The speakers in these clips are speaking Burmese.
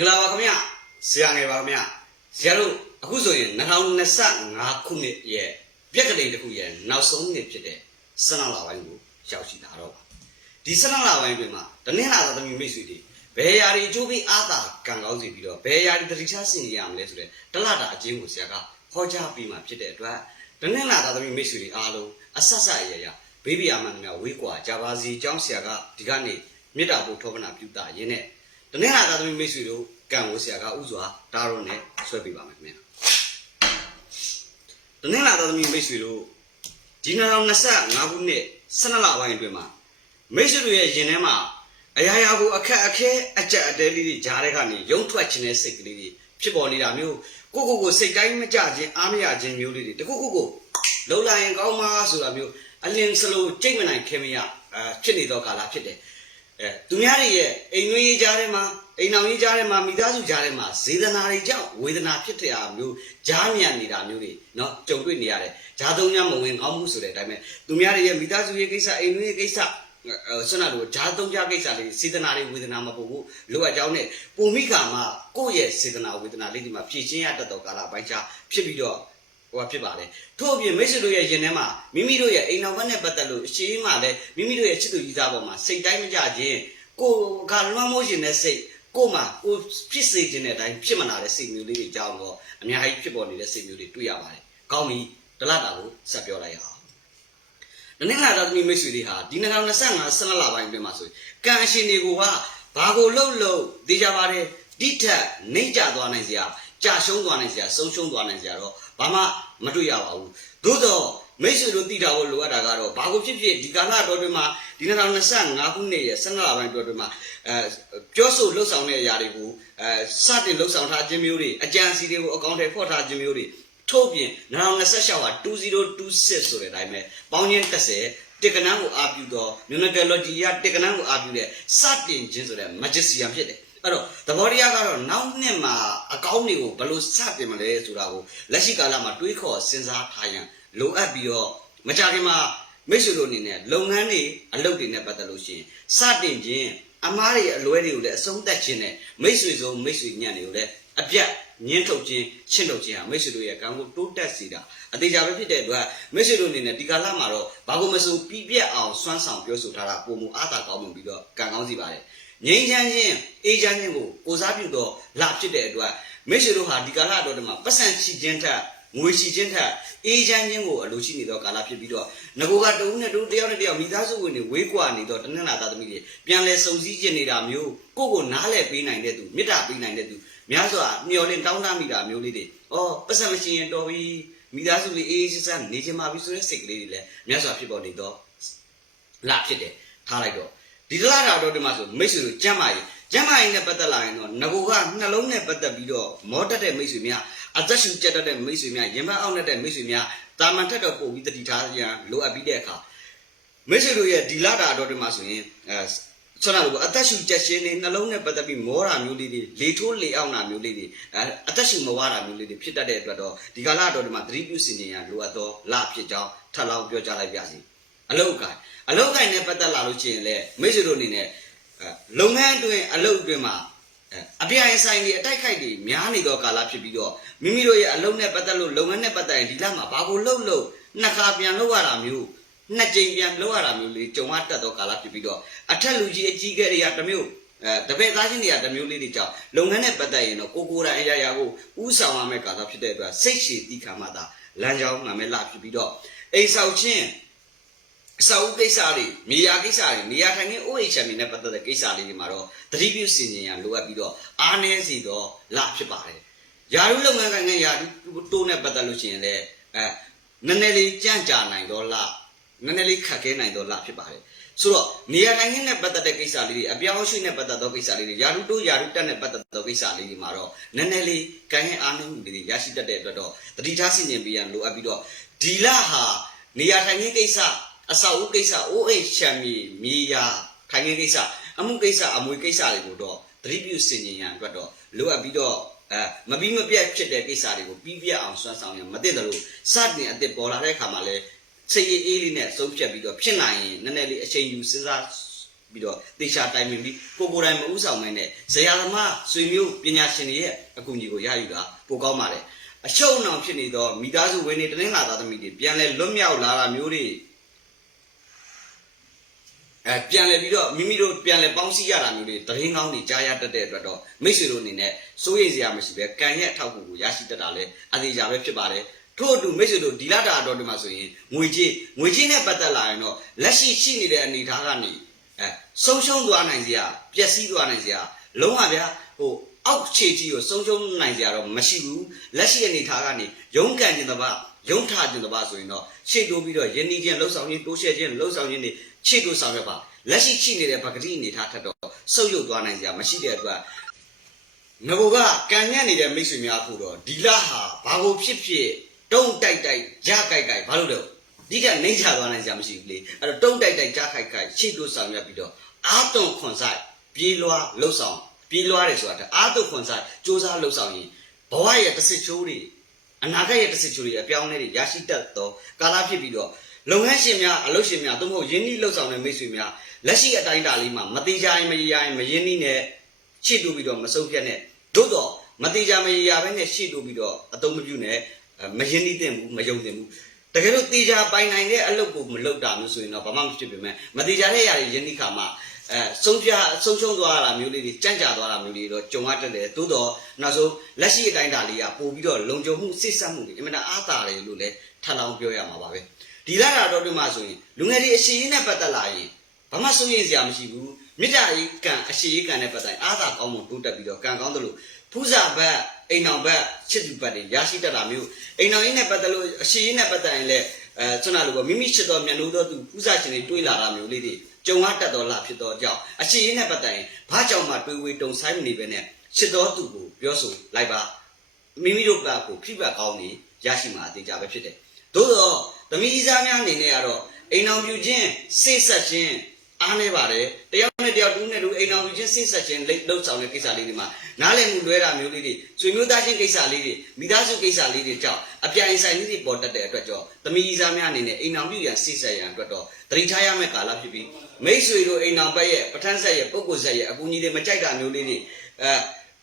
မင်္ဂလာပါခင်ဗျဆရာငယ်ပါခင်ဗျဆရာတို့အခုဆိုရင်2025ခုနှစ်ရဲ့ပြက်ကလေးတစ်ခုရဲ့နောက်ဆုံးနှစ်ဖြစ်တဲ့စနလပိုင်းကိုရောက်ရှိလာတော့ပါဒီစနလပိုင်းတွင်မှာတနင်္လာသာသမီမိတ်ဆွေတွေဘယ်ယာတွေအကျိုးပေးအားသာကံကောင်းစီပြီးတော့ဘယ်ယာတွေတတိချဆင်ရရမလဲဆိုတဲ့တလတာအချင်းကိုဆရာကဟောကြားပြီးမှဖြစ်တဲ့အတွက်တနင်္လာသာသမီမိတ်ဆွေတွေအားလုံးအဆက်ဆက်ရရဘေးဘီယာမှန်များဝေးကွာကြပါစီအကြောင်းဆရာကဒီကနေ့မေတ္တာပို့ထောပနာပြုတာရင်းနဲ့ တနင်္လာသာသမီမိတ်ဆွေတို့ကံကိုဆရာကဥစွာတားရုံနဲ့ဆွဲပေးပါမယ်ခင်ဗျာတနင်္လာသာသမီမိတ်ဆွေတို့ဒီ2025ခုနှစ်12လပိုင်းအတွင်းမှာမိတ်ဆွေတို့ရဲ့ရင်ထဲမှာအရာရာကိုအခက်အခဲအကြက်အတဲလေးတွေဂျားတဲ့ကနေရုံထွက်ခြင်းတဲ့စိတ်ကလေးတွေဖြစ်ပေါ်နေတာမျိုးကိုကိုကိုစိတ်တိုင်းမကြခြင်းအားမရခြင်းမျိုးလေးတွေတခုခုကိုလုံလာရင်ကောင်းမှာဆိုတာမျိုးအလင်းစလိုကြိတ်မနိုင်ခင်မရအဲဖြစ်နေတော့ကာလဖြစ်တယ် အဲသူများတွေရဲ့အိမ်တွင်းရေးကြားထဲမှာအိမ်အောင်ရေးကြားထဲမှာမိသားစုကြားထဲမှာဇေဒနာတွေကြောင့်ဝေဒနာဖြစ်တဲ့အမျိုးကြားမြန်နေတာမျိုးတွေเนาะကြုံတွေ့နေရတယ်ဂျာသုံးညမဝင်ကောင်းမှုဆိုတဲ့အတိုင်းပဲသူများတွေရဲ့မိသားစုရေးကိစ္စအိမ်တွင်းရေးကိစ္စအဲဆွမ်းနာတို့ဂျာသုံးကြကိစ္စလေးစေတနာတွေဝေဒနာမပို့ဘူးလိုအပ်ကြောင်းနဲ့ပုံမိခါမှာကိုယ့်ရဲ့စေတနာဝေဒနာလေးဒီမှာဖြည့်ချင်းရတတ်တော့ကာလပိုင်းခြားဖြစ်ပြီးတော့ ဟိုဖြစ်ပါတယ်ထို့အပြင်မိတ်ဆွေတို့ရဲ့ရင်ထဲမှာမိမိတို့ရဲ့အိမ်တော်ဘက်နဲ့ပတ်သက်လို့အရှိမှလည်းမိမိတို့ရဲ့ချစ်သူကြီးသားပေါ်မှာစိတ်တိုင်းမကြခြင်းကိုယ်ကလွှမ်းမိုးခြင်းတဲ့စိတ်ကိုယ်မှာကိုယ်ဖြစ်စေခြင်းတဲ့အတိုင်းဖြစ်မလာတဲ့စိတ်မျိုးလေးတွေကြောင်းတော့အများကြီးဖြစ်ပေါ်နေတဲ့စိတ်မျိုးတွေတွေ့ရပါတယ်။ကောင်းပြီတလတာကိုဆက်ပြောလိုက်ရအောင်။နနင်္လာသာသမီမိတ်ဆွေတွေဟာဒီ2025ဆနလပိုင်းအတွင်းမှာဆိုရင်ကံအရှင်တွေကိုကဘာကိုလှုပ်လှုပ်သိကြပါတယ်တိထက်နှိမ့်ကြသွားနိုင်စရာကြာရှုံးသွားနိုင်စရာဆုံးရှုံးသွားနိုင်စရာတော့ ဘာမှမတွေ့ရပါဘူးသို့တော့မိတ်ဆွေတို့တည်တာကိုလိုအပ်တာကတော့ဘာကိုဖြစ်ဖြစ်ဒီကာလတော်တွင်မှာဒီ2025ခုနှစ်ရဲ့17လပိုင်းတော်တွင်မှာအဲပြောဆိုလှုပ်ဆောင်တဲ့အရာတွေကိုအဲစတင်လှုပ်ဆောင်ထားခြင်းမျိုးတွေအကြံစီတွေကိုအကောင့်ထဲဖော်ထားခြင်းမျိုးတွေထို့ပြင်2026ဟာ2026ဆိုတဲ့အတိုင်းပဲပေါင်းချင်း30တက္ကနန်းကိုအာပြုတော့မြမကလော်ဂျီရတက္ကနန်းကိုအာပြုတဲ့စတင်ခြင်းဆိုတဲ့ magician ဖြစ်တယ် အဲ့တော့သဘောတရားကတော့နောက်နှစ်မှာအကောင်းတွေကိုဘယ်လိုစတင်မလဲဆိုတာကိုလက်ရှိကာလမှာတွေးခေါ်စဉ်းစားထားရန်လိုအပ်ပြီးတော့မကြခင်မှာမိတ်ဆွေတို့အနေနဲ့လုပ်ငန်းတွေအလုပ်တွေနဲ့ပတ်သက်လို့ရှိရင်စတင်ခြင်းအမားတွေအလွဲတွေကိုလည်းအဆုံးသတ်ခြင်းနဲ့မိတ်ဆွေဆုံးမိတ်ဆွေညံ့တွေကိုလည်းအပြတ်ညှင်းထုတ်ခြင်းရှင်းထုတ်ခြင်းဟာမိတ်ဆွေတို့ရဲ့ကံကိုတိုးတက်စေတာအသေးချာပဲဖြစ်တဲ့အတွက်မိတ်ဆွေတို့အနေနဲ့ဒီကာလမှာတော့ဘာကိုမဆိုပြပြက်အောင်စွမ်းဆောင်ပြောဆိုထားတာပုံမူအားသာကောင်းမှုပြီးတော့ကံကောင်းစီပါတယ် ငြိမ်းချမ်းခြင်းအေးချမ်းခြင်းကိုကိုစားပြုတော့လဖြစ်တဲ့အတွက်မိတ်ဆွေတို့ဟာဒီကာလတော်တည်းမှာပတ်စံချီခြင်းထက်ငွေချီခြင်းထက်အေးချမ်းခြင်းကိုအလိုရှိနေသောကာလဖြစ်ပြီးတော့ငကိုကတဦးနဲ့တဦးတယောက်နဲ့တယောက်မိသားစုဝင်တွေဝေးကွာနေတော့တနင်္လာသားသမီးတွေပြန်လဲစုံစည်းခြင်းနေတာမျိုးကိုယ့်ကိုနားလဲပေးနိုင်တဲ့သူမေတ္တာပေးနိုင်တဲ့သူများစွာမျှော်လင့်တောင်းတမိတာမျိုးလေးတွေအော်ပတ်စံမရှိရင်တော်ပြီမိသားစုလေးအေးအေးဆန်းဆန်းနေချင်ပါပြီဆိုတဲ့စိတ်ကလေးတွေလည်းများစွာဖြစ်ပေါ်နေတော့လဖြစ်တယ်ထားလိုက်တော့ ဒီသလားတာတော့ဒီမှာဆိုမိတ်ဆွေတို့ကျမ်းမာရေးကျမ်းမာရေးနဲ့ပတ်သက်လာရင်တော့ငကိုကနှလုံးနဲ့ပတ်သက်ပြီးတော့မောတက်တဲ့မိတ်ဆွေများအသက်ရှူကျက်တတ်တဲ့မိတ်ဆွေများရင်မအောင်တဲ့မိတ်ဆွေများတာမန်ထက်တော့ပို့ပြီးတတိထားရန်လိုအပ်ပြီးတဲ့အခါမိတ်ဆွေတို့ရဲ့ဒီလာတာတော့ဒီမှာဆိုရင်အဲဆွမ်းနာလို့အသက်ရှူကျက်ရှင်းနေနှလုံးနဲ့ပတ်သက်ပြီးမောတာမျိုးလေးတွေလေထိုးလေအောင်တာမျိုးလေးတွေအဲအသက်ရှူမဝတာမျိုးလေးတွေဖြစ်တတ်တဲ့အတွက်တော့ဒီကာလတော့ဒီမှာသတိပြုစင်ကြရန်လိုအပ်တော့လဖြစ်ကြောင်းထပ်လောင်းပြောကြားလိုက်ပါစီအလုတ်ကင် အလုတ်ကိုင်းနဲ့ပတ်သက်လာလို့ရှိရင်လေမိတ်ဆွေတို့အနေနဲ့အဲလုပ်ငန်းအတွင်းအလုတ်အတွင်းမှာအဲအပြိုင်ဆိုင်တွေအတိုက်ခိုက်တွေများနေတော့ကာလဖြစ်ပြီးတော့မိမိတို့ရဲ့အလုတ်နဲ့ပတ်သက်လို့လုပ်ငန်းနဲ့ပတ်သက်ရင်ဒီလမှာဘာကိုလှုပ်လှုပ်နှစ်ခါပြန်လှုပ်ရတာမျိုးနှစ်ကြိမ်ပြန်လှုပ်ရတာမျိုးလေးကြုံရတတ်တော့ကာလဖြစ်ပြီးတော့အထက်လူကြီးအကြီးကဲတွေကတစ်မျိုးအဲတပည့်သားချင်းတွေကတစ်မျိုးလေးတွေကြောင့်လုပ်ငန်းနဲ့ပတ်သက်ရင်တော့ကိုကိုယ်တိုင်အရာရာကိုဥဆောင်ရမယ့်ကာလဖြစ်တဲ့အတွက်စိတ်ရှည်တိခါမှသာလမ်းကြောင်းမှမဲ့လာဖြစ်ပြီးတော့အိမ်ဆောင်ချင်း အစာအုပ်ကိစ္စတွေမြေယာကိစ္စတွေနေရာထိုင်ခင်း OHM နဲ့ပတ်သက်တဲ့ကိစ္စလေးတွေမှာတော့သတိပြုစင်ကြင်ရလိုအပ်ပြီးတော့အားနည်းစီတော့လဖြစ်ပါတယ်။ယာရုလုပ်ငန်းကိုင်ငန်းယာရုတိုးနဲ့ပတ်သက်လို့ရှိရင်လည်းအဲနည်းနည်းလေးကြန့်ကြာနိုင်တော့လနည်းနည်းလေးခက်ခဲနိုင်တော့လဖြစ်ပါတယ်။ဆိုတော့နေရာထိုင်ခင်းနဲ့ပတ်သက်တဲ့ကိစ္စလေးတွေအပြောင်းအရွှေ့နဲ့ပတ်သက်သောကိစ္စလေးတွေယာရုတိုးယာရုတက်နဲ့ပတ်သက်သောကိစ္စလေးတွေမှာတော့နည်းနည်းလေးကိုင်ငန်းအားနည်းမှုတွေရရှိတတ်တဲ့အတွက်တော့သတိထားစင်ကြင်ပေးရန်လိုအပ်ပြီးတော့ဒီလဟာနေရာထိုင်ခင်းကိစ္စ အဆောက်အဦကိစ္စ OH ချမ်းမြေမြေယာခိုင်ငယ်ကိစ္စအမှုကိစ္စအမွေကိစ္စတွေကိုတော့သတိပြုစင်ကြင်ရန်အတွက်တော့လိုအပ်ပြီးတော့အဲမပြီးမပြတ်ဖြစ်တဲ့ကိစ္စတွေကိုပြီးပြတ်အောင်စွမ်းဆောင်ရန်မသိတယ်လို့စတင်အစ်စ်ပေါ်လာတဲ့အခါမှာလဲစိတ်အေးအေးလေးနဲ့ဆုံးဖြတ်ပြီးတော့ဖြစ်နိုင်ရင်နည်းနည်းလေးအချိန်ယူစဉ်းစားပြီးတော့တေချာတိုင်ပင်ပြီးကိုကိုယ်တိုင်မဥဆောင်မဲနဲ့ဇရာသမားဆွေမျိုးပညာရှင်တွေရဲ့အကူအညီကိုရယူတာပိုကောင်းပါတယ်အရှုံးအောင်ဖြစ်နေတော့မိသားစုဝင်နေတင်းလာသားသမီးတွေပြန်လဲလွတ်မြောက်လာတာမျိုးတွေ အဲပြန်လဲပြီးတော့မိမိတို့ပြန်လဲပေါင်းစည်းရတာမျိုးတွေတရင်ကောင်းတွေကြားရတတ်တဲ့အတွက်တော့မိတ်ဆွေတို့အနေနဲ့စိုးရိမ်စရာမရှိပဲကံရဲ့အထောက်အကူကိုရရှိတတ်တာလဲအသေးချာပဲဖြစ်ပါတယ်ထို့အတူမိတ်ဆွေတို့ဒီလတာအတော်ဒီမှာဆိုရင်ငွေကြေးငွေကြေးနဲ့ပတ်သက်လာရင်တော့လက်ရှိရှိနေတဲ့အနေအထားကနေအဲဆုံးရှုံးသွားနိုင်စရာပျက်စီးသွားနိုင်စရာလုံးဝဗျာဟိုအောက်ခြေကြီးကိုဆုံးရှုံးနိုင်စရာတော့မရှိဘူးလက်ရှိအနေအထားကနေရုန်းကန်ခြင်းတပါရုန်းထခြင်းတပါဆိုရင်တော့ရှေ့တိုးပြီးတော့ယဉ်နီးခြင်းလှုပ်ဆောင်ခြင်းတိုးရှဲခြင်းလှုပ်ဆောင်ခြင်းတွေ ရှေ့တိုးဆောင်ရပါလက်ရှိရှိနေတဲ့ပကတိအနေအထားထက်တော့ဆုပ်ယုပ်သွားနိုင်စရာမရှိတဲ့အတွက်ငဘကကံညံ့နေတဲ့မိတ်ဆွေများဖို့တော့ဒီလဟာဘာကိုဖြစ်ဖြစ်တုံးတိုက်တိုက်ကြကြိုက်ကြိုက်ဘာလို့လဲဒီကနေချသွားနိုင်ကြမရှိဘူးလေအဲ့တော့တုံးတိုက်တိုက်ကြခိုက်ခိုက်ရှေ့လို့ဆောင်ရွက်ပြီးတော့အာသွန်ခွန်ဆိုင်ပြေးလွှားလှုပ်ဆောင်ပြေးလွှားတယ်ဆိုတာအာသွန်ခွန်ဆိုင်စ조사လှုပ်ဆောင်ရင်ဘဝရဲ့တစ်စစ်ချိုးတွေအနာဂတ်ရဲ့တစ်စစ်ချိုးတွေအပြောင်းအလဲတွေရရှိတတ်တော့ကာလဖြစ်ပြီးတော့ လုပ်ငန်းရှင်များအလုပ်ရှင်များသို့မဟုတ်ယင်းနှီးလှုပ်ဆောင်တဲ့မိတ်ဆွေများလက်ရှိအတိုင်းအတာလေးမှာမတိကြရင်မရရင်မယင်းနှီးနဲ့ချစ်တူပြီးတော့မဆုံးဖြတ်နဲ့သို့တော့မတိကြမရရပဲနဲ့ရှေ့တိုးပြီးတော့အတုံးမပြုနဲ့မယဉ်နှီးတင်ဘူးမယုံတင်ဘူးတကယ်လို့တေချာပိုင်နိုင်တဲ့အလုပ်ကိုမလုပ်တာမျိုးဆိုရင်တော့ဘာမှမဖြစ်ပြင်မဲ့မတေချာတဲ့ຢာတွေယဉ်နှီးခါမှာအဲဆုံးဖြတ်ဆုံးရှုံးသွားတာမျိုးလေးတွေကြန့်ကြာသွားတာမျိုးလေးတော့ကြုံရတတ်တယ်သို့တော့နောက်ဆုံးလက်ရှိအတိုင်းတာလေးကပို့ပြီးတော့လုံခြုံမှုစိတ်ဆက်မှုတွေအင်မတန်အားတာတယ်လို့လည်းထပ်လောင်းပြောရမှာပါပဲ ဒီလာတာတော့ဒီမှာဆိုရင်လူငယ်တွေအရှိရင်နဲ့ပတ်သက်လာရင်ဘာမှစိုးရိမ်စရာမရှိဘူးမြစ်တာကြီးကံအရှိကြီးကံနဲ့ပတ်သက်ရင်အားသာကောင်းမှုတိုးတက်ပြီးတော့ကံကောင်းတယ်လို့ဖူးစာဘက်အိမ်အောင်ဘက်ချစ်သူဘက်တွေရရှိတတ်တာမျိုးအိမ်အောင်ရင်းနဲ့ပတ်သက်လို့အရှိရင်းနဲ့ပတ်သက်ရင်လည်းအဲဆွမ်းနာလို့ပေါ့မိမိချစ်တော်မြတ်လို့တော့သူဖူးစာရှင်တွေတွေးလာတာမျိုးလေးတွေကြုံရတတ်တော်လားဖြစ်တော့ကြောင့်အရှိရင်းနဲ့ပတ်သက်ရင်ဘာကြောင့်မှတွေးဝေးတုံဆိုင်မနေပဲနဲ့ချစ်တော်သူကိုပြောဆိုလိုက်ပါမိမိတို့ကကိုဖိပတ်ကောင်းနေရရှိမှာအသေးကြပဲဖြစ်တယ်သို့တော့ သမီးကြီးစားများအနေနဲ့ကတော့အိမ်အောင်ပြူခြင်းစိတ်ဆက်ခြင်းအားနေပါတယ်တယောက်နဲ့တယောက်တူးနဲ့တူအိမ်အောင်ပြူခြင်းစိတ်ဆက်ခြင်းလှုပ်ဆောင်တဲ့ကိစ္စလေးတွေမှာနားလည်မှုလွဲတာမျိုးလေးတွေဆွေမျိုးသားချင်းကိစ္စလေးတွေမိသားစုကိစ္စလေးတွေကြောင့်အပြိုင်ဆိုင်လေးတွေပေါ်တတ်တဲ့အတွက်ကြောင့်သမီးကြီးစားများအနေနဲ့အိမ်အောင်ပြူရန်စိတ်ဆက်ရန်အတွက်တော့တတိထားရမယ့်ကာလဖြစ်ပြီးမိတ်ဆွေတို့အိမ်အောင်ဘက်ရဲ့ပဋ္ဌာန်းဆက်ရဲ့ပုဂ္ဂိုလ်ဆက်ရဲ့အကူအညီတွေမကြိုက်တာမျိုးလေးတွေအဲ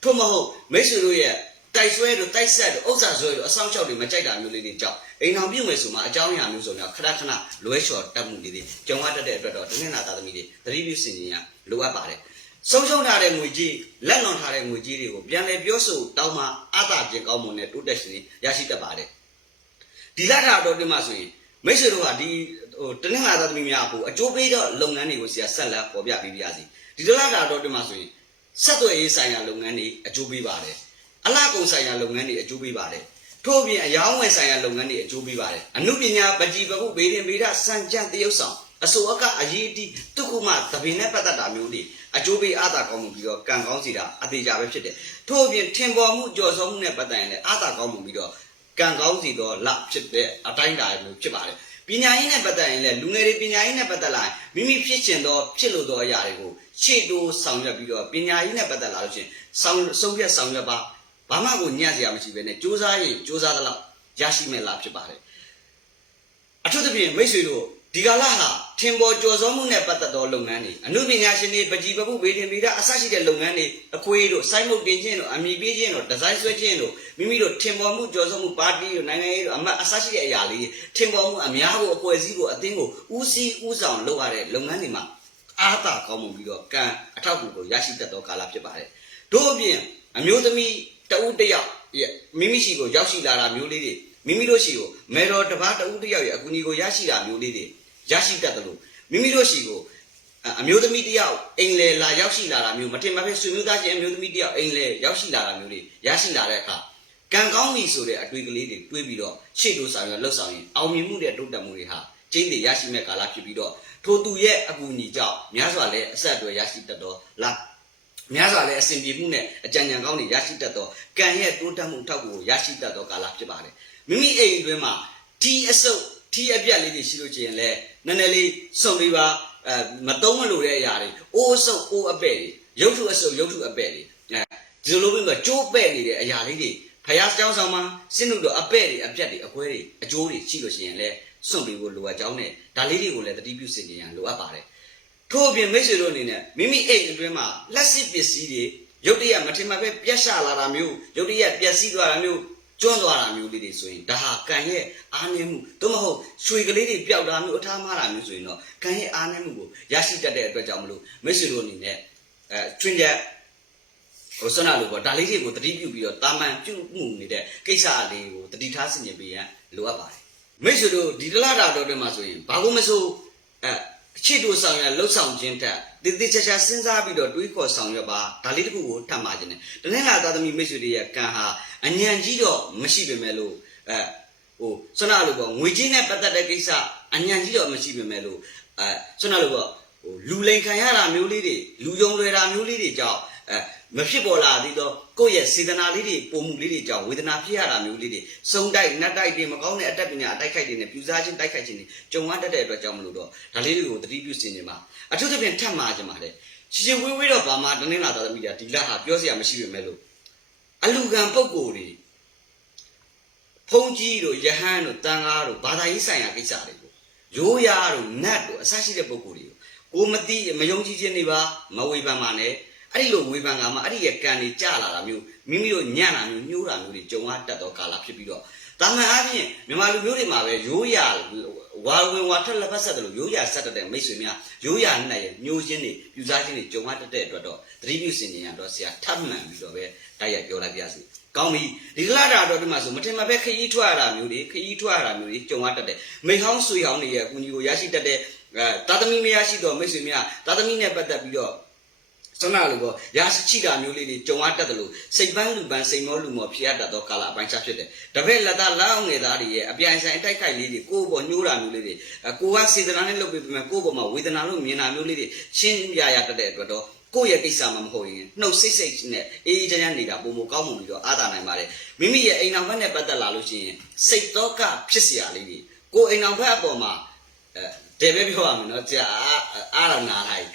ထို့မဟုတ်မိတ်ဆွေတို့ရဲ့ တိုက်ဆွဲတို့တိုက်ဆက်တို့ဥစ္စာဆွဲတို့အဆောင်ချောက်တွေမကြိုက်တာမျိုးလေးတွေကြောင့်အိမ်အောင်ပြုတ်မယ်ဆိုမှအကြောင်းအရာမျိုးစုံများခဏခဏလွဲလျှော်တတ်မှုတွေတွေကြုံရတတ်တဲ့အတွက်တော့တနင်္လာသားသမီးတွေသတိပြုစင်ကြင်ရလိုအပ်ပါတယ်ဆုံးရှုံးထားတဲ့ငွေကြီးလက်လွန်ထားတဲ့ငွေကြီးတွေကိုပြန်လည်ပြောဆိုတောင်းမှအသာကျင်ကောင်းမွန်တဲ့တိုးတက်ရှင်ရရှိတတ်ပါတယ်ဒီလထာတော်ဒီမှာဆိုရင်မိတ်ဆွေတို့ကဒီဟိုတနင်္လာသားသမီးများအဖို့အကျိုးပေးတော့လုပ်ငန်းတွေကိုဆရာဆက်လက်ပေါ်ပြပေးပါရစီဒီလထာတော်ဒီမှာဆိုရင်ဆက်သွယ်ရေးဆိုင်ရာလုပ်ငန်းတွေအကျိုးပေးပါတယ် အလားကုန်ဆိုင်ရာလုပ်ငန်းတွေအကျိုးပေးပါတယ်ထို့အပြင်အယောင်းဝယ်ဆိုင်ရာလုပ်ငန်းတွေအကျိုးပေးပါတယ်အမှုပညာပကြီးပခုဗေဒင်ဗေဒစံကြံတရုပ်ဆောင်အစိုးအကအရေးအတီးတုခုမှသဘင်နဲ့ပတ်သက်တာမျိုးတွေအကျိုးပေးအားသာကောင်းမှုပြီးတော့ကံကောင်းစီတာအသေးကြပဲဖြစ်တယ်ထို့အပြင်ထင်ပေါ်မှုကြော်စောမှုနဲ့ပတ်သက်ရင်လည်းအားသာကောင်းမှုပြီးတော့ကံကောင်းစီတော့လဖြစ်တဲ့အတိုင်းတာမျိုးဖြစ်ပါတယ်ပညာရေးနဲ့ပတ်သက်ရင်လည်းလူငယ်တွေပညာရေးနဲ့ပတ်သက်လာရင်မိမိဖြစ်ချင်သောဖြစ်လို့သောအရာတွေကိုရှေ့တိုးဆောင်ရွက်ပြီးတော့ပညာရေးနဲ့ပတ်သက်လာလို့ရှိရင်ဆောင်ဆုံးဖြတ်ဆောင်ရွက်ပါ ဘာမှကိုညံ့စရာမရှိပဲနဲ့စူးစမ်းရင်စူးစမ်းသလောက်ရရှိမဲ့လားဖြစ်ပါတယ်အထူးသဖြင့်မိတ်ဆွေတို့ဒီကာလဟာထင်ပေါ်ကျော်စောမှုနဲ့ပတ်သက်သောလုပ်ငန်းတွေအမှုပညာရှင်တွေပကြီးပပုဗေဒင်ဗေဒအစရှိတဲ့လုပ်ငန်းတွေအခွေးတို့စိုင်းမုတ်တင်ခြင်းတို့အမည်ပေးခြင်းတို့ဒီဇိုင်းဆွဲခြင်းတို့မိမိတို့ထင်ပေါ်မှုကျော်စောမှုပါတီတို့နိုင်ငံရေးတို့အမတ်အစရှိတဲ့အရာလေးထင်ပေါ်မှုအများကိုအဖွဲ့အစည်းကိုအသင်းကိုဦးစီးဦးဆောင်လုပ်ရတဲ့လုပ်ငန်းတွေမှာအားသာကောင်းမှုပြီးတော့ကံအထောက်အကူကိုရရှိတတ်သောကာလဖြစ်ပါတယ်တို့အပြင်အမျိုးသမီး တဦးတစ်ယောက်ရဲ့မိမိရှိကိုရောက်ရှိလာတာမျိုးလေးတွေမိမိတို့ရှိကိုမေတော်တစ်ပါးတဦးတစ်ယောက်ရဲ့အကူအညီကိုရရှိတာမျိုးလေးတွေရရှိတတ်တယ်လို့မိမိတို့ရှိကိုအမျိုးသမီးတစ်ယောက်အိမ်လေလာရောက်ရှိလာတာမျိုးမထင်မှတ်ပဲဆွေမျိုးသားချင်းအမျိုးသမီးတစ်ယောက်အိမ်လေရောက်ရှိလာတာမျိုးတွေရရှိလာတဲ့အခါကံကောင်းပြီဆိုတဲ့အတွေ့ကလေးတွေတွေးပြီးတော့ရှေ့တို့ဆောင်ရလှုပ်ဆောင်ရင်အောင်မြင်မှုတဲ့တိုးတက်မှုတွေဟာကျင်းတွေရရှိမဲ့ကာလဖြစ်ပြီးတော့ထိုသူရဲ့အကူအညီကြောင့်များစွာလဲအဆက်အသွယ်ရရှိတတ်တော့လား များစွာလည်းအစဉ်ပြေမှုနဲ့အကြံဉာဏ်ကောင်းတွေရရှိတတ်သောကံရဲ့တိုးတက်မှုထောက်ကူကိုရရှိတတ်သောကာလဖြစ်ပါတယ်မိမိအိမ်အတွင်းမှာထီအဆုပ်ထီအပြက်လေးတွေရှိလို့ချင်လည်းနည်းနည်းလေးစုံပြီးပါအဲမတုံးမလို့တဲ့အရာတွေအိုးဆုပ်အိုးအပဲ့တွေရုပ်ထုအဆုပ်ရုပ်ထုအပဲ့တွေအဲဒီလိုပြီးတော့ကျိုးပဲ့နေတဲ့အရာလေးတွေဖယားเจ้าဆောင်မှာစဉ်လို့တော့အပဲ့တွေအပြက်တွေအကွဲတွေအကျိုးတွေရှိလို့ရှိရင်လည်းစွန့်ပြီးဖို့လိုအပ်ကြောင်းနဲ့ဒါလေးတွေကိုလည်းတတိပြုစင်ကြရန်လိုအပ်ပါတယ် ထိုထို့အပြင်မိတ်ဆွေတို့အနေနဲ့မိမိအိမ်အတွင်းမှာလက်စစ်ပစ္စည်းတွေရုတ်တရက်မထင်မှတ်ပဲပြက်ရှလာတာမျိုးရုတ်တရက်ပျက်စီးသွားတာမျိုးကျွန်းသွားတာမျိုးလေးတွေဆိုရင်ဒါဟာကံရဲ့အားနည်းမှုသို့မဟုတ်ရွှေကလေးတွေပျောက်တာမျိုးအထားမှားတာမျိုးဆိုရင်တော့ကံရဲ့အားနည်းမှုကိုရရှိတတ်တဲ့အတွက်ကြောင့်မလို့မိတ်ဆွေတို့အနေနဲ့အဲကျွင်းချက်ဟိုဆွမ်းနာလို့ပေါ့ဒါလေးတွေကိုတတိပြုပြီးတော့တာမန်ပြုမှုနေတဲ့ကိစ္စလေးကိုတတိထားဆင်ခြင်ပေးရန်လိုအပ်ပါတယ်မိတ်ဆွေတို့ဒီတလားတာတော့တွေမှာဆိုရင်ဘာလို့မဆိုအဲ အခြေတို့ဆောင်ရလှုပ်ဆောင်ခြင်းတက်တည်တည်ချာချာစဉ်းစားပြီးတော့တွေးခေါ်ဆောင်ရွက်ပါဒါလေးတစ်ခုကိုထပ်မှာခြင်းတယ်တနင်္လာသားသမီးမိတ်ဆွေတွေရဲ့ကံဟာအညံကြီးတော့မရှိပေမဲ့လို့အဲဟိုဆွမ်းနာလို့ပေါ့ငွေချင်းနဲ့ပတ်သက်တဲ့ကိစ္စအညံကြီးတော့မရှိပေမဲ့လို့အဲဆွမ်းနာလို့ပေါ့ဟိုလူလိန်ခံရတာမျိုးလေးတွေလူယုံလွယ်တာမျိုးလေးတွေကြောင့်အဲ မဖြစ်ပေါ်လာသေးတော့ကိုယ့်ရဲ့စေတနာလေးတွေပုံမှုလေးတွေကြောင့်ဝေဒနာဖြစ်ရတာမျိုးလေးတွေစုံတိုက်နတ်တိုက်တွေမကောင်းတဲ့အတတ်ပညာအတိုက်ခိုက်တွေနဲ့ပြူစားခြင်းတိုက်ခိုက်ခြင်းတွေကြုံရတတ်တဲ့အတွက်ကြောင့်မလို့တော့ဒါလေးတွေကိုသတိပြုစင်နေမှာအထူးသဖြင့်ထပ်မှာခြင်းပါတယ်ချီချီဝေးဝေးတော့ဘာမှတနင်္လာသားသမီးတွေဒီလဟာပြောစရာမရှိပေမဲ့လို့အလူကံပုံကိုယ်တွေဖုံးကြီးတို့ယဟန်တို့တန်ကားတို့ဘာသာရေးဆိုင်ရာကိစ္စတွေကိုရိုးရာတို့နတ်တို့အစရှိတဲ့ပုံကိုယ်တွေကိုကိုမသိမယုံကြည်ခြင်းတွေပါမဝေဖန်ပါနဲ့ အဲ့ဒီလိုဝေဖန်ကမှအဲ့ဒီရဲ့ကံတွေကြလာတာမျိုးမိမိတို့ညံ့တာမျိုးညှိုးတာမျိုးတွေကြုံရတတ်သောကာလဖြစ်ပြီးတော့တာမန်အားဖြင့်မြန်မာလူမျိုးတွေမှာပဲရိုးရာဝါဝင်ဝါထက်လက်ဖက်ဆက်တယ်လို့ရိုးရာဆက်တတ်တဲ့မိတ်ဆွေများရိုးရာနဲ့ရဲ့ညှိုးခြင်းတွေပြူစားခြင်းတွေကြုံရတတ်တဲ့အတွက်တော့သတိပြုစင်ကြရတော့ဆရာထပ်မှန်ပြီးတော့ပဲတိုက်ရိုက်ပြောလိုက်ပြစီကောင်းပြီဒီကလာတာတော့ဒီမှာဆိုမထင်မှပဲခရီးထွက်ရတာမျိုးတွေခရီးထွက်ရတာမျိုးတွေကြုံရတတ်တယ်မိဟောင်းဆွေဟောင်းတွေရဲ့အကူအညီကိုရရှိတတ်တဲ့အဲတာသမီမရရှိတော့မိတ်ဆွေများတာသမီနဲ့ပတ်သက်ပြီးတော့ စွမ်းနာလို့ပေါ့ရာစချိတာမျိုးလေးတွေကြုံရတတ်တယ်လို့စိတ်ပန်းလူပန်းစိတ်မောလူမောဖြစ်ရတတ်သောကာလအပိုင်းခြားဖြစ်တယ်တပည့်လက်သားလောက်ငယ်သားတွေရဲ့အပြိုင်ဆိုင်အတိုက်ခိုက်လေးတွေကိုယ့်ဘောညှိုးတာမျိုးလေးတွေအဲကိုကစေတနာနဲ့လုပ်ပြီးပြန်ကိုယ့်ဘောမှာဝေဒနာလို့မြင်တာမျိုးလေးတွေရှင်းပြရတတ်တဲ့အတွက်တော့ကိုယ့်ရဲ့ကိစ္စမှမဟုတ်ရင်နှုတ်စိတ်စိတ်နဲ့အေးအေးချမ်းချမ်းနေတာပုံမကောင်းမှုပြီးတော့အားသာနိုင်ပါတယ်မိမိရဲ့အိမ်အောင်ဘက်နဲ့ပတ်သက်လာလို့ရှိရင်စိတ်တော့ကဖြစ်เสียလေးတွေကိုယ်အိမ်အောင်ဘက်အပေါ်မှာအဲ တယ်ပဲပြောရမယ်နော်ကြာအားရနာလိုက်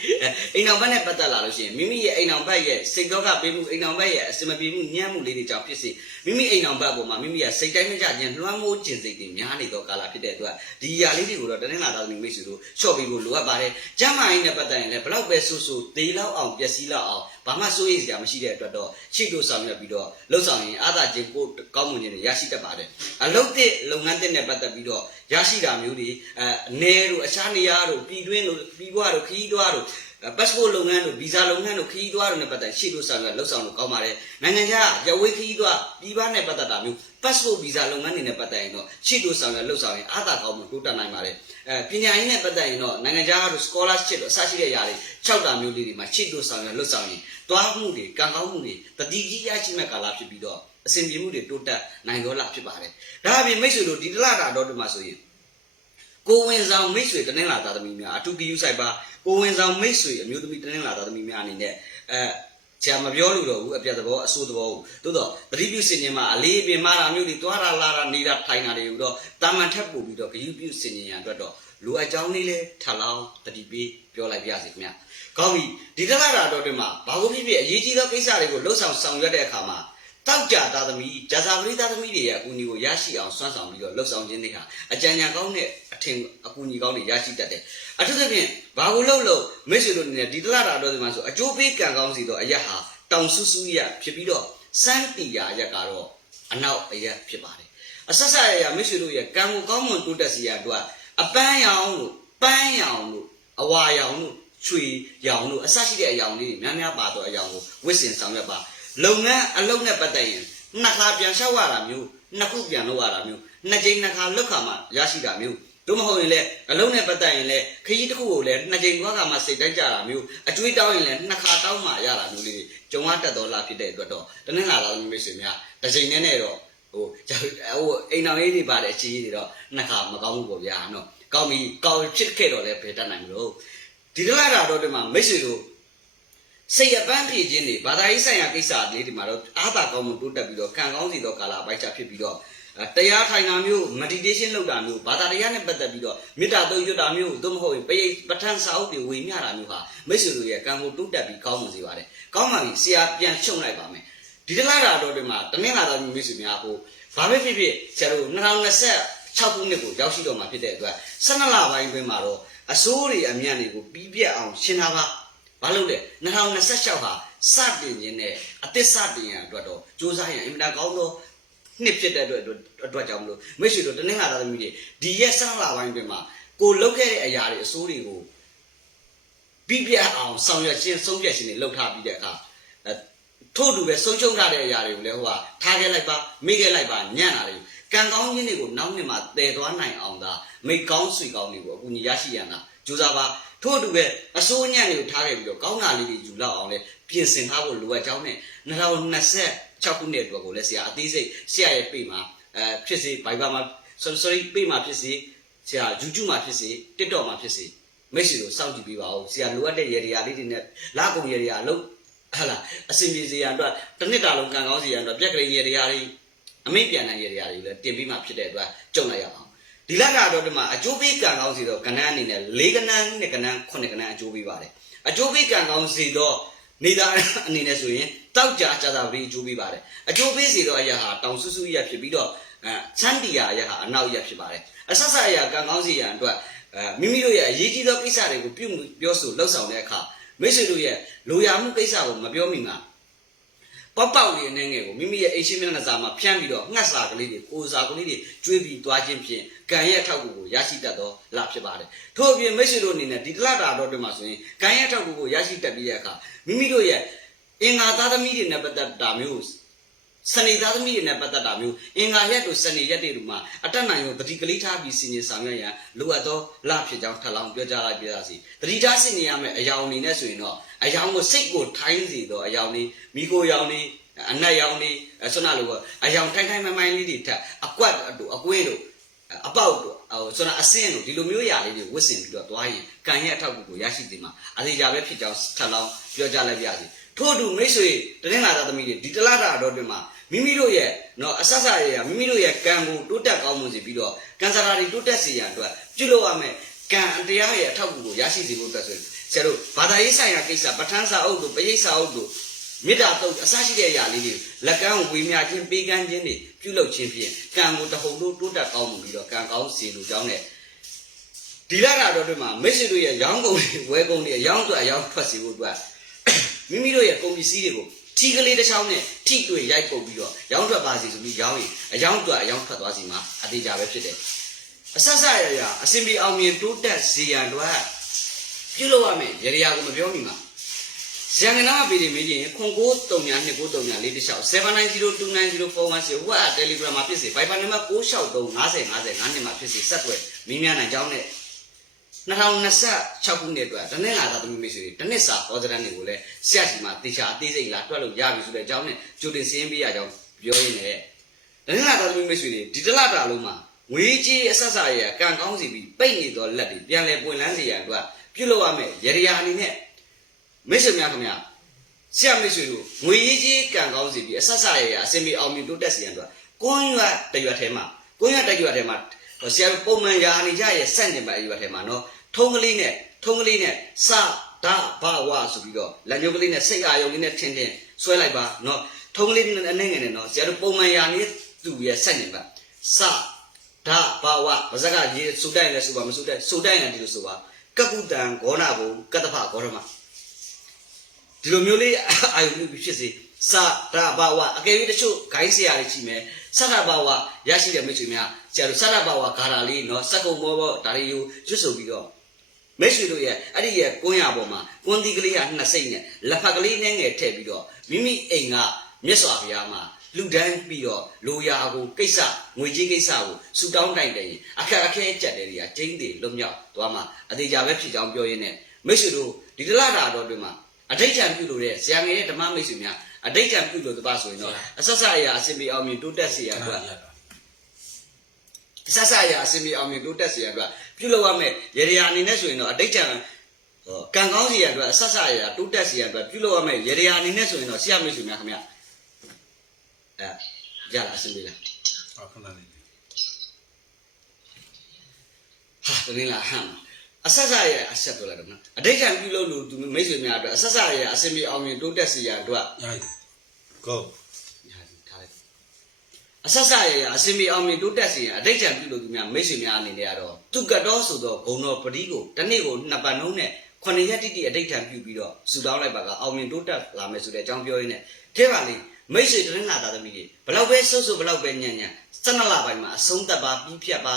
အိမ်အောင်ဘက်နဲ့ပတ်သက်လာလို့ရှိရင်မိမိရဲ့အိမ်အောင်ဘက်ရဲ့စိတ်တော့ကပေးမှုအိမ်အောင်ဘက်ရဲ့အစမပြေမှုညံ့မှုလေးတွေကြောင့်ဖြစ်စေမိမိအိမ်အောင်ဘက်အပေါ်မှာမိမိရဲ့စိတ်တိုင်းမကြခြင်းလွှမ်းမိုးခြင်းစိတ်တွေများနေသောကာလဖြစ်တဲ့အတွက်ဒီຢာလေးတွေကိုတော့တနင်္လာသားသမီးမိတ်ဆွေတို့လျှော့ပြီးဖို့လိုအပ်ပါတယ်ကျမ်းမာရေးနဲ့ပတ်သက်ရင်လည်းဘလောက်ပဲဆူဆူသေလောက်အောင်ပျက်စီးလောက်အောင် ဘာမှစိုးရိမ်စရာမရှိတဲ့အတွက်တော့ချိတို့ဆောင်ရွက်ပြီးတော့လှုပ်ဆောင်ရင်အာသာခြင်းကိုကောင်းမွန်ခြင်းတွေရရှိတတ်ပါတယ်အလုပ်တဲ့လုပ်ငန်းတဲ့နဲ့ပတ်သက်ပြီးတော့ရရှိတာမျိုးတွေအဲအနေတို့အခြားနေရာတို့ပြည်တွင်းတို့ပြည်ပွားတို့ခရီးသွားတို့ passport လုပ်ငန်းတို့ visa လုပ်ငန်းတို့ခရီးသွားတို့နဲ့ပတ်သက်ရှေ့တို့ဆောင်ရွက်လှုပ်ဆောင်လို့ကောင်းပါတယ်နိုင်ငံခြားရဝေးခရီးသွားပြည်ပနဲ့ပတ်သက်တာမျိုး passport visa လုပ်ငန်းတွေနဲ့ပတ်သက်ရင်တော့ရှေ့တို့ဆောင်ရွက်လှုပ်ဆောင်ရင်အာသာကောင်းမှုတိုးတက်နိုင်ပါတယ်အဲပညာရေးနဲ့ပတ်သက်ရင်တော့နိုင်ငံခြားတို့ scholarship တို့အစရှိတဲ့ຢာတွေ6တာမျိုးလေးတွေမှာရှေ့တို့ဆောင်ရွက်လှုပ်ဆောင်ရင်တွားမှုတွေကံကောင်းမှုတွေတတိကြီးရရှိမဲ့ကာလဖြစ်ပြီးတော့အစဉ်ပြေမှုတွေတိုးတက်နိုင်တော့လာဖြစ်ပါတယ်ဒါအပြင်မိတ်ဆွေတို့ဒီတလတာတော့ဒီမှာဆိုရင် ကိုဝင်ဆောင်မိတ်ဆွေတနင်္လာသားသမီးများအထူးပြုဆိုင်ပါကိုဝင်ဆောင်မိတ်ဆွေအမျိုးသမီးတနင်္လာသားသမီးများအနေနဲ့အဲဆရာမပြောလို့တော့ဘူးအပြတ်သဘောအဆိုးသဘောဘူးသို့တော့သတိပြုစင်ခြင်းမှာအလေးပင်မာတာမျိုးတွေတွားတာလာတာနေတာထိုင်တာတွေကိုတော့တာမန်ထက်ပို့ပြီးတော့ဂရုပြုစင်ခြင်းရန်အတွက်တော့လူအကြောင်းလေးလဲထလောင်းတတိပေးပြောလိုက်ပြစီခင်ဗျာကောင်းပြီဒီတလားတာတော့ဒီမှာဘာလို့ဖြစ်ဖြစ်အရေးကြီးသောကိစ္စတွေကိုလှုပ်ဆောင်ဆောင်ရွက်တဲ့အခါမှာ တောက်ကြသားသမီးဂျာဇာပရိသသမီးတွေရဲ့အကူအညီကိုရရှိအောင်စွမ်းဆောင်ပြီးတော့လှုပ်ဆောင်ခြင်းတွေဟာအကြံဉာဏ်ကောင်းတဲ့အထင်အကူအညီကောင်းတွေရရှိတတ်တယ်အထူးသဖြင့်ဘာကိုလှုပ်လို့မိတ်ဆွေတို့အနေနဲ့ဒီတလားတာတော့ဒီမှာဆိုအကျိုးပေးကံကောင်းစီတော့အရက်ဟာတောင်ဆူဆူရဖြစ်ပြီးတော့စမ်းတီရာရက်ကတော့အနောက်အရက်ဖြစ်ပါတယ်အဆက်ဆက်ရရမိတ်ဆွေတို့ရဲ့ကံကိုကောင်းမွန်တိုးတက်စီရအတွက်အပန်းရောင်လို့ပန်းရောင်လို့အဝါရောင်လို့ချွေရောင်လို့အဆက်ရှိတဲ့အရောင်လေးတွေများများပါတော့အရောင်ကိုဝစ်စင်ဆောင်ရွက်ပါ လုပ်ငန်းအလုပ်နဲ့ပတ်သက်ရင်နှစ်ခါပြန်လျှောက်ရတာမျိုးနှစ်ခုပြန်လုပ်ရတာမျိုးနှစ်ကြိမ်နှစ်ခါလွတ်ခါမှရရှိတာမျိုးတို့မဟုတ်ရင်လည်းအလုံးနဲ့ပတ်သက်ရင်လည်းခရီးတစ်ခုကိုလည်းနှစ်ကြိမ်သွားခါမှစိတ်တိုင်းကြတာမျိုးအကျွေးတောင်းရင်လည်းနှစ်ခါတောင်းမှရတာမျိုးလေးတွေကြုံရတတ်တော်လားဖြစ်တဲ့အတွက်တော့တနင်္လာလာမိတ်ဆွေများတစ်ကြိမ်နဲ့နဲ့တော့ဟိုဟိုအိမ်တော်ရေးတွေပါတဲ့အခြေကြီးတွေတော့နှစ်ခါမကောင်းဘူးပေါ့ဗျာနော်ကောင်းပြီကောင်းဖြစ်ခဲ့တော့လည်းဘယ်တတ်နိုင်မလို့ဒီတလားတာတော့ဒီမှာမိတ်ဆွေတို့ စိတ်အပန်းဖြည့်ခြင်းတွေဘာသာရေးဆိုင်ရာကိစ္စလေးတွေမှာတော့အားသာကောင်းမှုတိုးတက်ပြီးတော့ကံကောင်းစီသောကာလအပိုက်ချဖြစ်ပြီးတော့တရားထိုင်တာမျိုး meditation လုပ်တာမျိုးဘာသာတရားနဲ့ပတ်သက်ပြီးတော့မေတ္တာသုံးရွတ်တာမျိုးသို့မဟုတ်ရင်ပရိပဋ္ဌာန်းစာအုပ်တွေဝေမျှတာမျိုးဟာမိတ်ဆွေတို့ရဲ့ကံကိုတိုးတက်ပြီးကောင်းမှုစေပါတယ်ကောင်းပါပြီဆရာပြန်ရှုံလိုက်ပါမယ်ဒီတလားတာတော့ဒီမှာတနင်္လာတော်မိတ်ဆွေများဟိုဘာပဲဖြစ်ဖြစ်ဆရာတို့2026ခုနှစ်ကိုရောက်ရှိတော့မှာဖြစ်တဲ့အတွက်12လပိုင်းတွင်းမှာတော့အစိုးတွေအမြတ်တွေကိုပြီးပြတ်အောင်ရှင်းတာပါ ဘာလို့လဲ2026ဟာစတင်ခြင်းနဲ့အသစ်စတင်ရန်အတွက်တော့စူးစမ်းရန်အင်မတန်ကောင်းသောနှစ်ဖြစ်တဲ့အတွက်အတွက်ကြောင့်မလို့မိတ်ဆွေတို့တနင်္လာသားသမီးတွေဒီရက်ဆန်းလာပိုင်းတွင်မှာကိုလုတ်ခဲ့တဲ့အရာတွေအစိုးတွေကိုပြီးပြတ်အောင်ဆောင်ရွက်ခြင်းဆုံးဖြတ်ခြင်းတွေလုပ်ထားပြီးတဲ့အခါအဲထို့တူပဲဆုံးရှုံးထားတဲ့အရာတွေကိုလည်းဟိုကထားခဲ့လိုက်ပါမိခဲ့လိုက်ပါညံ့တာတွေကံကောင်းခြင်းတွေကိုနောက်နှစ်မှာတည်သွားနိုင်အောင်သာမိကောင်းဆွေကောင်းတွေကိုအကူအညီရရှိရန်သာကြိုးစားပါ ထို့တူပဲအစိုးညံ့တွေကိုထားခဲ့ပြီးတော့ကောင်းတာလေးတွေယူလောက်အောင်လည်းပြင်ဆင်ထားဖို့လိုအပ်ကြောင်းနဲ့2026ခုနှစ်အတွက်ကိုလည်းဆရာအသေးစိတ်ဆရာရဲ့ပြေမှာအဲဖြစ်စေ Viber မှာ sorry ပြေမှာဖြစ်စေဆရာ YouTube မှာဖြစ်စေ TikTok မှာဖြစ်စေမိတ်ဆွေတို့စောင့်ကြည့်ပေးပါဦးဆရာလိုအပ်တဲ့ရေဒီယာလေးတွေနဲ့လာကုန်ရေဒီယာအလုံးဟာလာအစင်ပြေစရာအတွက်တစ်နှစ်တာလုံးကံကောင်းစရာအတွက်ပြက်ကလေးရေဒီယာတွေအမိတ်ပြန်နိုင်ရေဒီယာတွေလည်းတင်ပြီးမှဖြစ်တဲ့အတွက်ကြုံလိုက်ရအောင် ဒီလကတော့ဒီမှာအကျိုးပေးကံကောင်းစီတော့ကဏ္ဍအနေနဲ့၄ကဏ္ဍနဲ့ကဏ္ဍ9ကဏ္ဍအကျိုးပေးပါတယ်အကျိုးပေးကံကောင်းစီတော့နေတာအနေနဲ့ဆိုရင်တောက်ကြကြတာပြီးအကျိုးပေးပါတယ်အကျိုးပေးစီတော့အရာဟာတောင်ဆူဆူရဖြစ်ပြီးတော့အဲချမ်းတီယာအရာဟာအနောက်ရဖြစ်ပါတယ်အဆက်ဆက်အရာကံကောင်းစီရန်အတွက်အဲမိမိတို့ရဲ့အရေးကြီးသောကိစ္စတွေကိုပြုမှုပြောဆိုလှုပ်ဆောင်တဲ့အခါမိတ်ဆွေတို့ရဲ့လိုရာမှုကိစ္စကိုမပြောမိမှာ ပေါက်ပေါက်လေးအနေငယ်ကိုမိမိရဲ့အိမ်ရှိမျက်နှာစာမှာဖြန့်ပြီးတော့ငှက်စာကလေးတွေကိုစာကလေးတွေကျွေးပြီးသွားခြင်းဖြင့်ကံရဲ့အထောက်အကူကိုရရှိတတ်သောလဖြစ်ပါတယ်ထို့အပြင်မိတ်ဆွေတို့အနေနဲ့ဒီတလတာတော့တွေ့မှာဆိုရင်ကံရဲ့အထောက်အကူကိုရရှိတတ်ပြီးတဲ့အခါမိမိတို့ရဲ့အင်္ဂါသားသမီးတွေနဲ့ပတ်သက်တာမျိုးစနေသားသမီးတွေနဲ့ပတ်သက်တာမျိုးအင်္ဂါရက်တို့စနေရက်တွေတို့မှာအတက်နိုင်ရောတတိကလေးထားပြီးစီရင်ဆောင်ရွက်ရန်လိုအပ်သောလဖြစ်ကြောင်းထပ်လောင်းပြောကြားလိုက်ပြရစီတတိထားစီရင်ရမယ့်အယောင်အနေနဲ့ဆိုရင်တော့ အယောင်ကိုစိတ်ကိုထိုင်းစီတော့အယောင်လေးမိကိုယောင်လေးအနက်ယောင်လေးအဲဆွမ်းနာလိုပေါ့အယောင်ထိုင်းထိုင်းမိုင်းမိုင်းလေးတွေထက်အကွက်တို့အကွင်းတို့အပေါက်တို့ဟိုဆွမ်းနာအစင်းတို့ဒီလိုမျိုးຢာလေးတွေဝတ်ဆင်ပြီးတော့သွားရင်ကံရဲ့အထောက်အကူကိုရရှိသည်မှာအသေးကြပဲဖြစ်ကြောင်းထပ်လောင်းပြောကြားလိုက်ပြရစီထို့အတူမိတ်ဆွေတရင်လာသားသမီးတွေဒီတလားတာတော့တွင်မှာမိမိတို့ရဲ့နော်အဆက်ဆက်ရရမိမိတို့ရဲ့ကံကိုတိုးတက်ကောင်းမွန်စေပြီးတော့ကံစားတာတွေတိုးတက်စေရန်အတွက်ပြုလုပ်ရမယ်ကံတရားရဲ့အထောက်အကူကိုရရှိစေဖို့အတွက်ဆိုရင် ဆရာတို့ဘာသာရေးဆိုင်ရာကိစ္စပဋ္ဌာန်းစာအုပ်တို့ပရိစ္ဆာအုပ်တို့မေတ္တာတုတ်အစရှိတဲ့အရာလေးတွေလက်ကမ်းဝေမြခြင်းပေးကမ်းခြင်းတွေပြုလုပ်ခြင်းဖြင့်ကံကိုတဟုန်တို့တိုးတက်ကောင်းမှုပြီးတော့ကံကောင်းစေလိုကြောင်းနဲ့ဒီလကတော့ဒီမှာမိတ်ဆွေတို့ရဲ့ရောင်းကုန်တွေဝဲကုန်တွေအယောင်းအတွက်အယောင်းထွက်စေဖို့အတွက်မိမိတို့ရဲ့ကုန်ပစ္စည်းတွေကိုထီကလေးတစ်ချောင်းနဲ့ထိတွေ့ရိုက်ပုတ်ပြီးတော့ရောင်းထွက်ပါစီဆိုပြီးရောင်းရင်အယောင်းအတွက်အယောင်းထွက်သွားစီမှာအသေးကြပဲဖြစ်တယ်အဆက်ဆက်ရရအစင်ပြေအောင်မြင်တိုးတက်စေရန်အတွက် ပြုလုပ်ရမယ်ရေရာကိုမပြောမိမှာဇန်နနာပေတွေမေးရင်ခွန်ကိုတုံညာနှစ်ကိုတုံညာလေးတစ်လျှောက်7902904110 WhatsApp Telegram မှာဖြစ်စေ Viber နံပါတ်663 50 50 9နှစ်မှာဖြစ်စေဆက်သွယ်မိများနိုင်ကြောင်းနဲ့2026ခုနှစ်အတွက်တနင်္လာသားသမီးမိတ်ဆွေတွေတနစ်စာဟောစရန်တွေကိုလည်းဆရာကြီးမှာတေချာအသေးစိတ်လာတွက်လို့ရပြီဆိုတဲ့အကြောင်းနဲ့ကြိုတင်စင်းပေးရကြောင်းပြောရင်းနဲ့တနင်္လာသားသမီးမိတ်ဆွေတွေဒီတလတာလုံးမှာငွေကြီးအဆက်စာရကံကောင်းစီပြီးပိတ်နေသောလက်တွေပြန်လဲပွင့်လန်းစေရန်အတွက် ပြုလုပ်ရမယ်ရရအနေနဲ့မိတ်ဆွေများခင်ဗျာဆရာမိတ်ဆွေတို့ငွေရေးကြီးကံကောင်းစီပြီးအဆက်ဆက်ရရအစင်ပြေအောင်မြင်တိုးတက်စီရန်တော့ကိုင်းရွာတရွာထဲမှာကိုင်းရွာတရွာထဲမှာဆရာတို့ပုံမှန်ယာနေကြရဲ့စန့်နေပါရွာထဲမှာနော်ထုံးကလေးနဲ့ထုံးကလေးနဲ့စဒါဘဝဆိုပြီးတော့လက်ညှိုးကလေးနဲ့စိတ်အာရုံလေးနဲ့ထင်းထင်းဆွဲလိုက်ပါနော်ထုံးကလေးနဲ့အနေငယ်နဲ့နော်ဆရာတို့ပုံမှန်ယာနေသူရဲ့စန့်နေပါစဒါဘာဝဘာဇက်ကရေးစူတိုင်းလဲဆိုပါမစူတိုင်းစူတိုင်းကဒီလိုဆိုပါ ကကုတံဂောဏဘုံကတ္တဖဂောရမဒီလိုမျိုးလေးအာယုပြုပြီးဖြစ်စေစတာဘာဝအကယ်၍တချို့ဂိုင်းဆရာတွေရှိမယ်စတာဘာဝရရှိတဲ့မိတ်ဆွေများဆရာတို့စတာဘာဝဂါရာလေးနော်စကုံမောဘောဒါတွေယူရွတ်ဆိုပြီးတော့မိတ်ဆွေတို့ရဲ့အဲ့ဒီရဲ့ကွန်းရပေါ်မှာကွန်းသီးကလေးကနှစ်စိတ်နဲ့လက်ဖက်ကလေးနဲ့ငယ်ထည့်ပြီးတော့မိမိအိမ်ကမြတ်စွာဘုရားမှာ လူဒန်းပြီးတော့လိုရာကိုကိစ္စငွေကြီးကိစ္စကိုဆူတောင်းတိုင်တယ်ရင်အခက်အခဲကြက်တယ်တွေကကျင်းတယ်လွတ်မြောက်သွားမှာအသေးကြပဲဖြစ်ကြောင်းပြောရင်းနဲ့မိတ်ဆွေတို့ဒီတလတာတော်တွင်မှာအဋိဋ္ဌံပြုလို့တဲ့ဇာငယ်ရဲ့ဓမ္မမိတ်ဆွေများအဋိဋ္ဌံပြုလို့တပါဆိုရင်တော့အဆက်ဆက်အရာအစဉ်ပြေအောင်မြင်တိုးတက်စေရအတွက်ဆက်ဆက်ရအစင်ပြေအောင်မြင်တိုးတက်စေရအတွက်ပြုလုပ်ရမယ်ရေရာအနေနဲ့ဆိုရင်တော့အတိတ်ကြံကံကောင်းစီရအတွက်ဆက်ဆက်ရတိုးတက်စီရအတွက်ပြုလုပ်ရမယ်ရေရာအနေနဲ့ဆိုရင်တော့ဆရာမိတ်ဆွေများခင်ဗျ အဲရလားအစင်ပြေလားဟုတ်ခဏလေးဟာတကယ်လားဟမ်အဆက်ဆက်ရအဆက်ပြောလိုက်တော့နော်အတိတ်ကြံပြုလုပ်လို့သူမိတ်ဆွေများအတွက်အဆက်ဆက်ရအစင်ပြေအောင်မြင်တိုးတက်စီရအတွက်ရိုက် go ညာထားလိုက်အဆက်ဆက်ရရအစင်မီအောင်မြင်တိုးတက်စီရင်အတိတ်ကြံပြုလို့သူများမိတ်ဆွေများအနေနဲ့ကတော့သူကတော့ဆိုတော့ဂုံတော်ပတိကိုတစ်နေ့ကိုနှစ်ပတ်နှုံးနဲ့ခုနှစ်ရက်တိတိအတိတ်ထံပြုပြီးတော့ဆူတောင်းလိုက်ပါကအောင်မြင်တိုးတက်လာမယ်ဆိုတဲ့အကြောင်းပြောရင်းနဲ့ထဲပါလေ မိတ်ဆွေတရင်လာသားသမီးတွေဘလောက်ပဲဆုပ်ဆုပ်ဘလောက်ပဲညံ့ညံ့12လပိုင်းမှာအဆုံးသက်ပါပြီးဖြတ်ပါ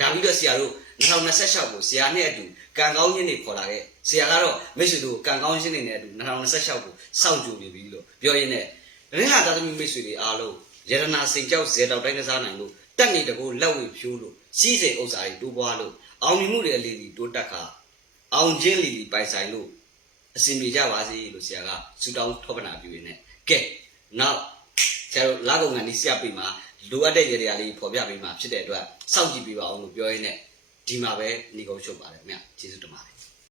ဒါပြီးတော့ဆရာတို့2026ကိုဆရာနဲ့အတူကံကောင်းခြင်းတွေခေါ်လာခဲ့ဆရာကတော့မိတ်ဆွေတို့ကံကောင်းခြင်းတွေနဲ့အတူ2026ကိုစောင့်ကြိုနေပြီလို့ပြောရင်းနဲ့တရင်လာသားသမီးမိတ်ဆွေတွေအားလုံးရတနာစိန်ကြောက်ဇေတောက်တိုင်းကစားနိုင်လို့တက်နေတကူလက်ဝေဖြိုးလို့စီးစိမ်ဥစ္စာတွေတိုးပွားလို့အောင်မြင်မှုတွေအလေးတွေတိုးတက်ခါအောင်ချင်းလီလီပိုင်ဆိုင်လို့အစီအပြေကြပါစေလို့ဆရာကဆူတောင်းထောပနာပြုရင်းနဲ့ကဲ နောက်ဆရာတို့လာကုန်ကန်ဒီဆရာပြမှာလိုအပ်တဲ့ရေတွေကလေးပေါ်ပြပေးမှာဖြစ်တဲ့အတွက်စောင့်ကြည့်ပေးပါအောင်လို့ပြောရင်းနဲ့ဒီမှာပဲညီကုန်းချုပ်ပါတယ်အမြကျေးဇူးတင်ပါတယ်